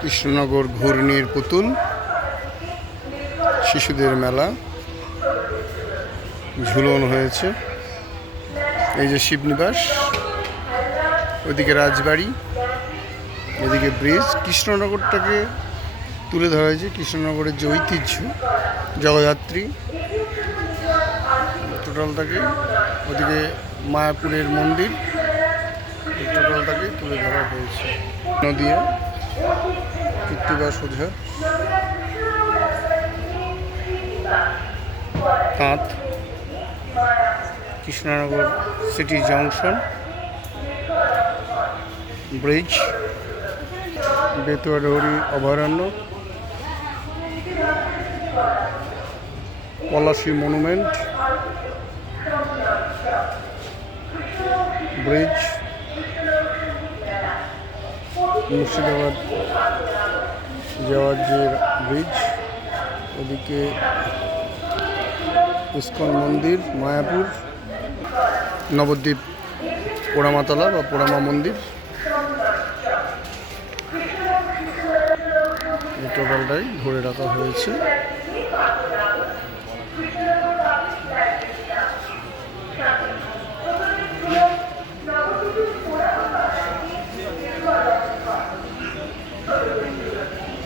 কৃষ্ণনগর ঘূর্ণির পুতুল, শিশুদের মেলা, ঝুলন হয়েছে। এই যে শিবনিবাস ওদিকে রাজবাড়ি ওদিকে ব্রিজ। কৃষ্ণনগরটাকে তুলে ধরা হয়েছে, কৃষ্ণনগরের যে ঐতিহ্য জগযাত্রী টোটালটাকে ওদিকে মায়াপুরের মন্দির, টোটালটাকে তুলে ধরা হয়েছে। নদিয়া কৃত্তিবা সোজা তাঁত Krishnanagar city junction? Bridge? Betuadahari অভয়ারণ্য? পলাশি মনুমেন্ট? ব্রিজ? মুর্শিদাবাদ যাওয়ার যে ব্রিজ এদিকে ইস্কন মন্দির, মায়াপুর, নবদ্বীপ পোড়ামাতলা বা পোড়ামা মন্দির। টোটালটাই ধরে রাখা হয়েছে।